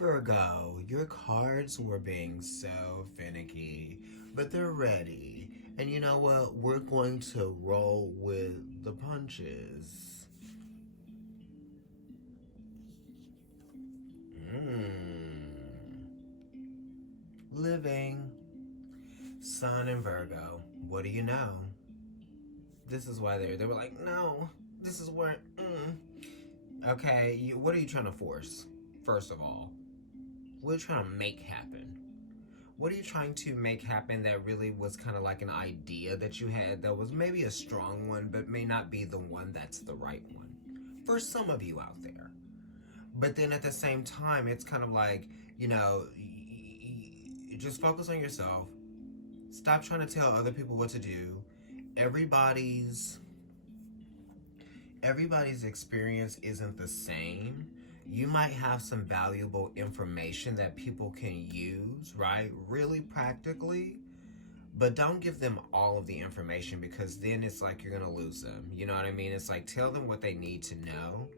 Virgo, your cards were being so finicky, but they're ready. And you know what? We're going to roll with the punches. Living. Sun and Virgo. What do you know? This is why they were like, no, this is where. Okay, what are you trying to force? First of all, what are you trying to make happen? What are you trying to make happen that really was kind of like an idea that you had that was maybe a strong one, but may not be the one that's the right one for some of you out there? But then at the same time, it's kind of like, just focus on yourself. Stop trying to tell other people what to do. Everybody's everybody's experience isn't the same. You might have some valuable information that people can use, right? Really practically. But don't give them all of the information, because then it's like you're going to lose them. You know what I mean? It's like, tell them what they need to know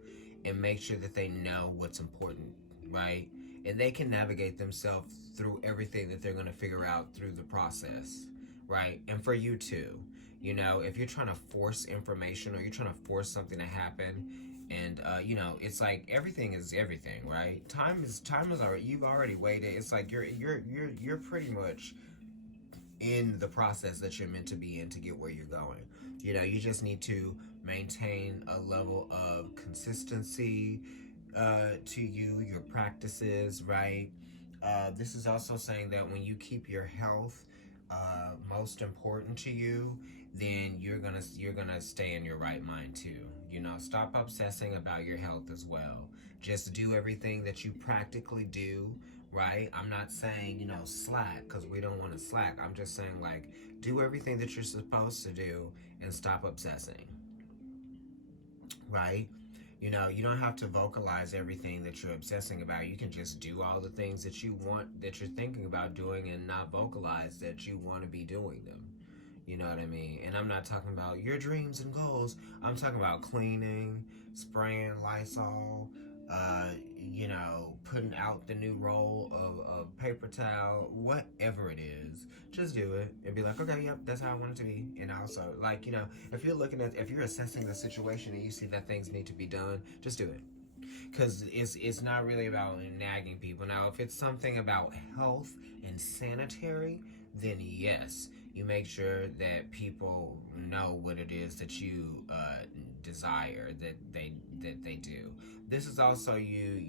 and make sure that they know what's important, right? And they can navigate themselves through everything that they're going to figure out through the process, right? And for you too. If you're trying to force information or you're trying to force something to happen, and it's like everything is everything, right? Time is already, you've already waited. It's like you're pretty much in the process that you're meant to be in to get where you're going. You just need to maintain a level of consistency to your practices, right? This is also saying that when you keep your health most important to you, then you're gonna stay in your right mind too. Stop obsessing about your health as well. Just do everything that you practically do, right? I'm not saying, slack, because we don't want to slack. I'm just saying, like, do everything that you're supposed to do and stop obsessing, right? You don't have to vocalize everything that you're obsessing about. You can just do all the things that you want, that you're thinking about doing, and not vocalize that you want to be doing them. You know what I mean? And I'm not talking about your dreams and goals. I'm talking about cleaning, spraying Lysol, putting out the new roll of paper towel, whatever it is. Just do it and be like, okay, yep, that's how I want it to be. And also, like, if you're assessing the situation and you see that things need to be done, just do it. Because it's not really about nagging people. Now, if it's something about health and sanitary, then yes, you make sure that people know what it is that you desire that they do. This is also you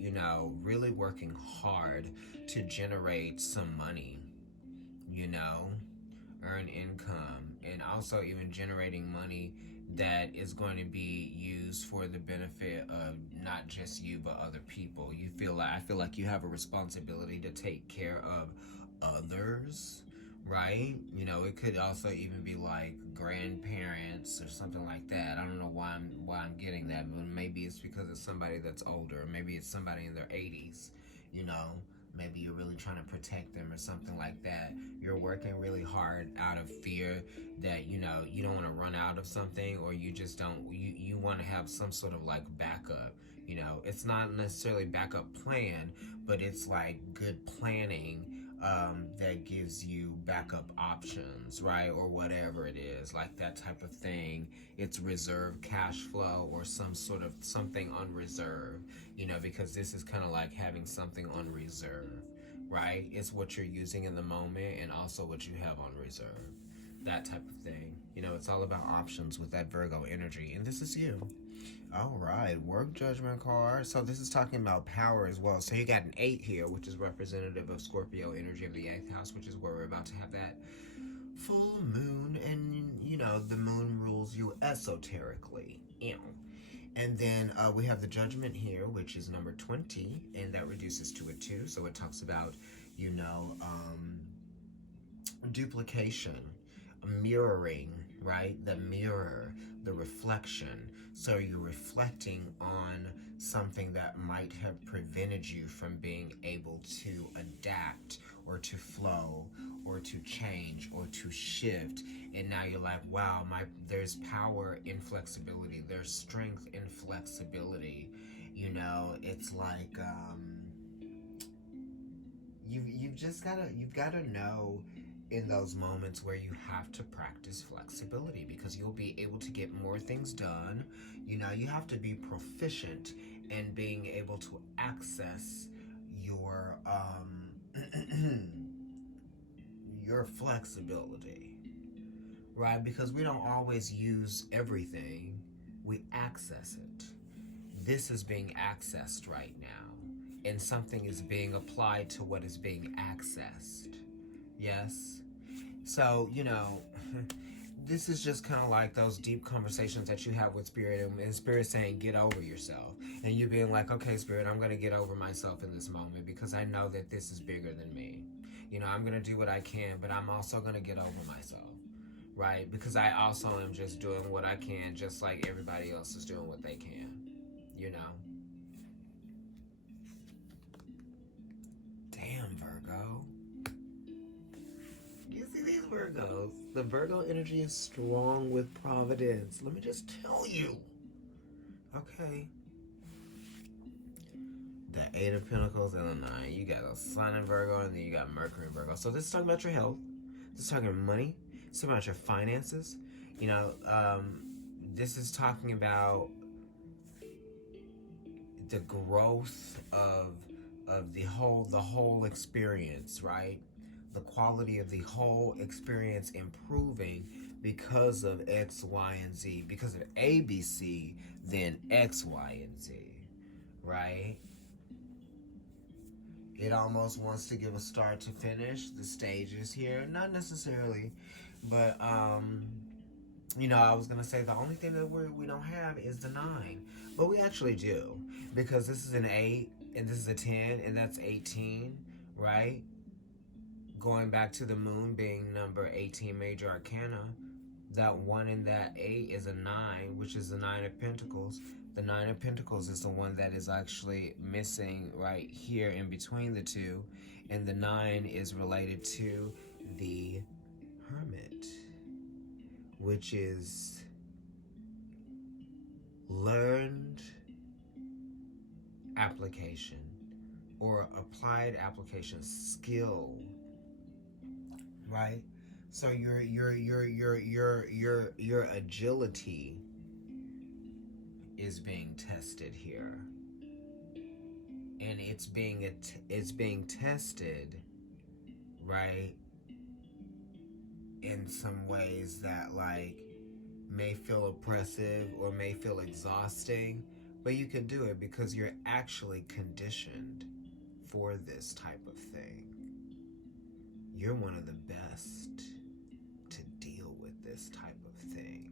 really working hard to generate some money, earn income, and also even generating money that is going to be used for the benefit of not just you but other people. I feel like you have a responsibility to take care of others, right? It could also even be like grandparents or something like that. I don't know why I'm getting that, but maybe it's because it's somebody that's older. Maybe it's somebody in their 80s. Maybe you're really trying to protect them or something like that. You're working really hard out of fear that you don't want to run out of something, or you just don't. You want to have some sort of like backup. It's not necessarily backup plan, but it's like good planning that gives you backup options, right? Or whatever it is, like that type of thing. It's reserve cash flow or some sort of something on reserve, because this is kind of like having something on reserve, right? It's what you're using in the moment and also what you have on reserve, that type of thing. It's all about options with that Virgo energy, and this is you. All right, work judgment card. So this is talking about power as well. So you got an 8 here, which is representative of Scorpio energy of the 8th house, which is where we're about to have that full moon. And, the moon rules you esoterically. And then we have the judgment here, which is number 20, and that reduces to a 2. So it talks about, duplication, mirroring, right? The mirror, the reflection. So you're reflecting on something that might have prevented you from being able to adapt or to flow or to change or to shift. And now you're like, wow, there's power in flexibility. There's strength in flexibility. It's like, you've gotta know in those moments where you have to practice flexibility, because you'll be able to get more things done. You know, you have to be proficient in being able to access your your flexibility, right? Because we don't always use everything, we access it. This is being accessed right now, and something is being applied to what is being accessed. Yes? So, you know, this is just kind of like those deep conversations that you have with Spirit, and Spirit saying, get over yourself. And you being like, okay, Spirit, I'm going to get over myself in this moment because I know that this is bigger than me. You know, I'm going to do what I can, but I'm also going to get over myself, right? Because I also am just doing what I can, just like everybody else is doing what they can, you know? Damn, Virgo. You see these Virgos? The Virgo energy is strong with Providence. Let me just tell you. Okay. The Eight of Pentacles and the Nine. You got a Sun in Virgo, and then you got Mercury in Virgo. So this is talking about your health. This is talking about money. This is talking about your finances. You know, this is talking about the growth of the whole experience, right? The quality of the whole experience improving because of X, Y, and Z. Because of A, B, C, then X, Y, and Z, right? It almost wants to give a start to finish the stages here. Not necessarily, but you know, I was gonna say the only thing that we don't have is the 9, but we actually do, because this is an 8 and this is a 10, and that's 18, right? Going back to the moon being number 18, major arcana, that 1 and that 8 is a 9, which is the 9 of Pentacles. The 9 of Pentacles is the one that is actually missing right here in between the two, and the 9 is related to the Hermit, which is learned application or applied application skill, right? So your agility is being tested here, and it's being tested, right, in some ways that like may feel oppressive or may feel exhausting, but you can do it because you're actually conditioned for this type of thing. You're one of the best to deal with this type of thing.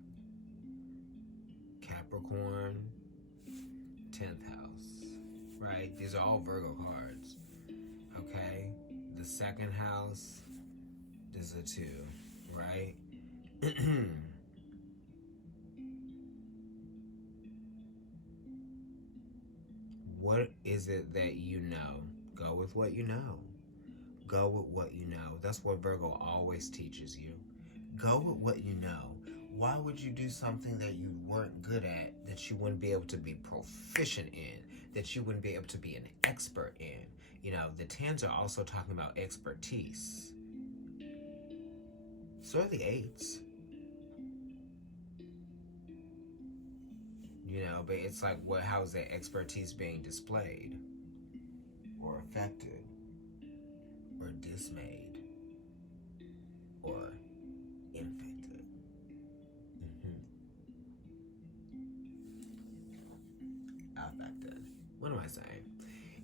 Capricorn, 10th house, right? These are all Virgo cards, okay? The second house, this is a 2, right? What is it that you know? Go with what you know. Go with what you know. That's what Virgo always teaches you. Go with what you know. Why would you do something that you weren't good at, that you wouldn't be able to be proficient in, that you wouldn't be able to be an expert in? You know, the 10s are also talking about expertise. So are the 8s. You know, but it's like, how is that expertise being displayed or affected or dismayed or infected? Affected. What am I saying?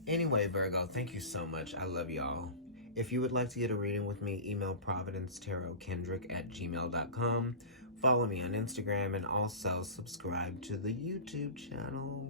Anyway, Virgo, thank you so much. I love y'all. If you would like to get a reading with me, email providencetarotkendrick@gmail.com. Follow me on Instagram, and also subscribe to the YouTube channel.